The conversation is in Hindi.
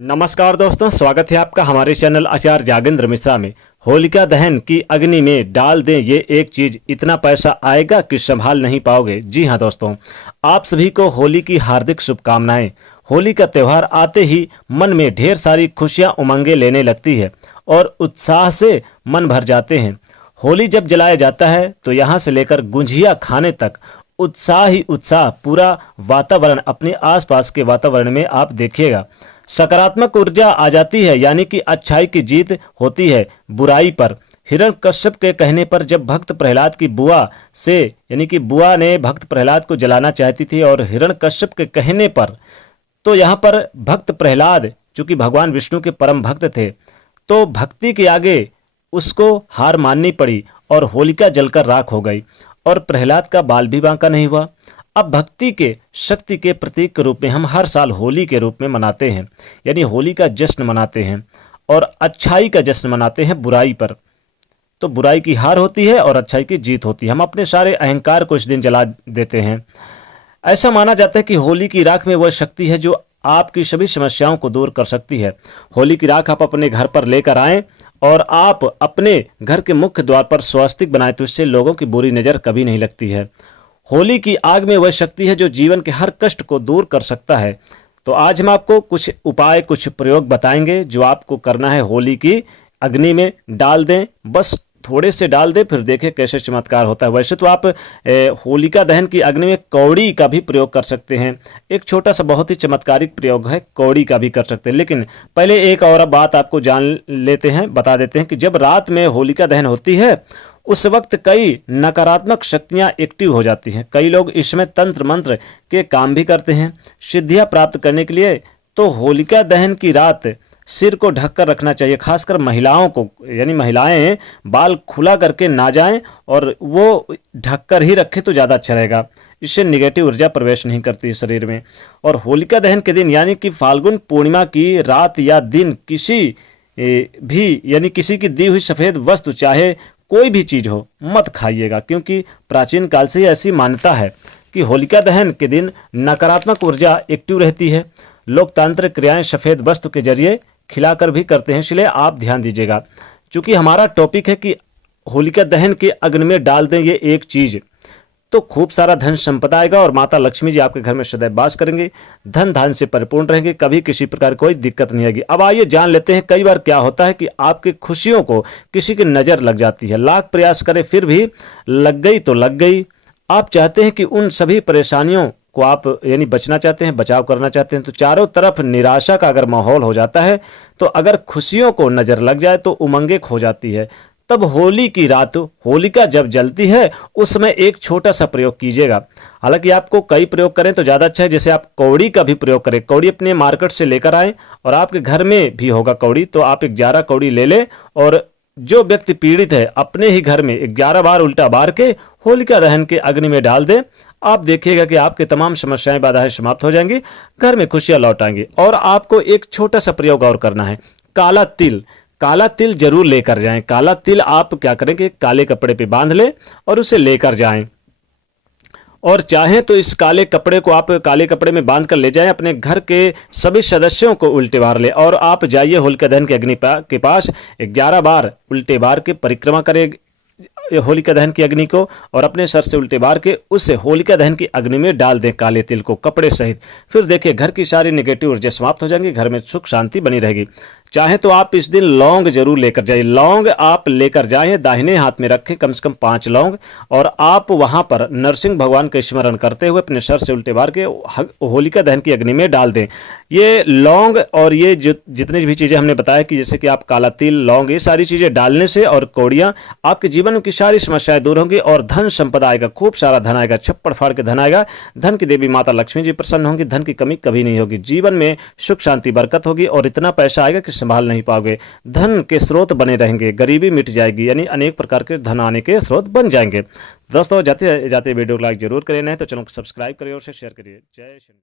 नमस्कार दोस्तों, स्वागत है आपका हमारे चैनल आचार्य जागेंद्र मिश्रा में। होलिका दहन की अग्नि में डाल दें ये एक चीज, इतना पैसा आएगा कि संभाल नहीं पाओगे। जी हाँ दोस्तों, आप सभी को होली की हार्दिक शुभकामनाएं। होली का त्यौहार आते ही मन में ढेर सारी खुशियां उमंगे लेने लगती है और उत्साह से मन भर जाते हैं। होली जब जलाया जाता है तो यहाँ से लेकर गुंजिया खाने तक उत्साह ही उत्साह, पूरा वातावरण, अपने आसपास के वातावरण में आप देखिएगा सकारात्मक ऊर्जा आ जाती है, यानी कि अच्छाई की जीत होती है बुराई पर। हिरण्यकश्यप के कहने पर जब भक्त प्रहलाद की बुआ से, यानी कि बुआ ने भक्त प्रहलाद को जलाना चाहती थी, और हिरण्यकश्यप के कहने पर तो यहाँ पर भक्त प्रहलाद चूंकि भगवान विष्णु के परम भक्त थे, तो भक्ति के आगे उसको हार माननी पड़ी और होलिका जलकर राख हो गई और प्रहलाद का बाल भी बांका नहीं हुआ। अब भक्ति के शक्ति के प्रतीक के रूप में हम हर साल होली के रूप में मनाते हैं, यानी होली का जश्न मनाते हैं और अच्छाई का जश्न मनाते हैं बुराई पर। तो बुराई की हार होती है और अच्छाई की जीत होती है। हम अपने सारे अहंकार को इस दिन जला देते हैं। ऐसा माना जाता है कि होली की राख में वह शक्ति है जो आपकी सभी समस्याओं को दूर कर सकती है। होली की राख आप अपने घर पर लेकर आएं और आप अपने घर के मुख्य द्वार पर स्वास्तिक बनाएं, तो इससे लोगों की बुरी नज़र कभी नहीं लगती है। होली की आग में वह शक्ति है जो जीवन के हर कष्ट को दूर कर सकता है। तो आज हम आपको कुछ उपाय, कुछ प्रयोग बताएंगे जो आपको करना है। होली की अग्नि में डाल दें, बस थोड़े से डाल दें, फिर देखें कैसे चमत्कार होता है। वैसे तो आप होलिका दहन की अग्नि में कौड़ी का भी प्रयोग कर सकते हैं। एक छोटा सा बहुत ही चमत्कारिक प्रयोग है, कौड़ी का भी कर सकते हैं। लेकिन पहले एक और बात आपको जान लेते हैं, बता देते हैं कि जब रात में होलिका दहन होती है उस वक्त कई नकारात्मक शक्तियां एक्टिव हो जाती हैं। कई लोग इसमें तंत्र मंत्र के काम भी करते हैं सिद्धियां प्राप्त करने के लिए। तो होलिका दहन की रात सिर को ढककर रखना चाहिए, खासकर महिलाओं को, यानी महिलाएं बाल खुला करके ना जाएं और वो ढककर ही रखें तो ज़्यादा अच्छा रहेगा। इससे निगेटिव ऊर्जा प्रवेश नहीं करती शरीर में। और होलिका दहन के दिन, यानी कि फाल्गुन पूर्णिमा की रात या दिन, किसी भी, यानी किसी की दी हुई सफ़ेद वस्तु, चाहे कोई भी चीज़ हो, मत खाइएगा, क्योंकि प्राचीन काल से ही ऐसी मान्यता है कि होलिका दहन के दिन नकारात्मक ऊर्जा एक्टिव रहती है। लोग तांत्रिक क्रियाएं सफ़ेद वस्तु के जरिए खिलाकर भी करते हैं, इसलिए आप ध्यान दीजिएगा। चूँकि हमारा टॉपिक है कि होलिका दहन के अग्नि में डाल दें ये एक चीज़, तो खूब सारा धन संपदा आएगा और माता लक्ष्मी जी आपके घर में सदैव वास करेंगे, धन धान से परिपूर्ण रहेंगे, कभी किसी प्रकार कोई दिक्कत नहीं आएगी। अब आइए जान लेते हैं, कई बार क्या होता है कि आपकी खुशियों को किसी की नज़र लग जाती है, लाख प्रयास करें फिर भी लग गई तो लग गई। आप चाहते हैं कि उन सभी परेशानियों को आप, यानी बचना चाहते हैं, बचाव करना चाहते हैं, तो चारों तरफ निराशा का अगर माहौल हो जाता है, तो अगर खुशियों को नज़र लग जाए तो उमंगे खो जाती है। तब होली की रात, होलिका जब जलती है, उसमें एक छोटा सा प्रयोग कीजिएगा। हालांकि आपको कई प्रयोग करें तो ज़्यादा अच्छा है। जैसे आप कौड़ी का भी प्रयोग करें, कौड़ी अपने मार्केट से लेकर आएँ, और आपके घर में भी होगा कौड़ी, तो आप 11 कौड़ी ले लें और जो व्यक्ति पीड़ित है अपने ही घर में 11 बार उल्टा बार के होलिका दहन के अग्नि में डाल दें। आप देखिएगा कि आपके तमाम समस्याएं, बाधाएं समाप्त हो जाएंगी, घर में खुशियां लौट आएंगी। और आपको एक छोटा सा प्रयोग और करना है, काला तिल। काला तिल जरूर लेकर जाएं। काला तिल आप क्या करेंगे, काले कपड़े पे बांध लें और उसे लेकर जाएं, और चाहें तो इस काले कपड़े को आप काले कपड़े में बांध कर ले जाएं, अपने घर के सभी सदस्यों को उल्टे बार ले, और आप जाइए होलिका दहन के अग्नि के पास, 11 बार उल्टे बार के परिक्रमा करें होलिका दहन की अग्नि को, और अपने सर से उल्टे बार के उस होलिका दहन की अग्नि में डाल दें काले तिल को कपड़े सहित। फिर देखिए घर की सारी नेगेटिव ऊर्जा समाप्त हो जाएंगी, घर में सुख शांति बनी रहेगी। चाहे तो आप इस दिन लौंग जरूर लेकर जाइए। लौंग आप लेकर जाएं, दाहिने हाथ में रखें कम से कम 5 लौंग, और आप वहां पर नरसिंह भगवान का स्मरण करते हुए अपने सर से उल्टे बार के होलिका दहन की अग्नि में डाल दें। ये लौंग और ये जितनी भी चीज़ें हमने बताया, कि जैसे कि आप काला तिल, लौंग, ये सारी चीज़ें डालने से और कौड़ियाँ, आपके जीवन की सारी समस्याएं दूर होंगी और धन संपदा आएगा, खूब सारा धन आएगा, छप्पड़ फाड़ के धन आएगा। धन की देवी माता लक्ष्मी जी प्रसन्न होंगी, धन की कमी कभी नहीं होगी, जीवन में सुख शांति बरकत होगी और इतना पैसा आएगा कि संभाल नहीं पाओगे। धन के स्रोत बने रहेंगे, गरीबी मिट जाएगी, यानी अनेक प्रकार के धन आने के स्रोत बन जाएंगे। दोस्तों, जाते जाते वीडियो को लाइक जरूर करें, नहीं तो चैनल को सब्सक्राइब करिए और शेयर करिए। जय श्री।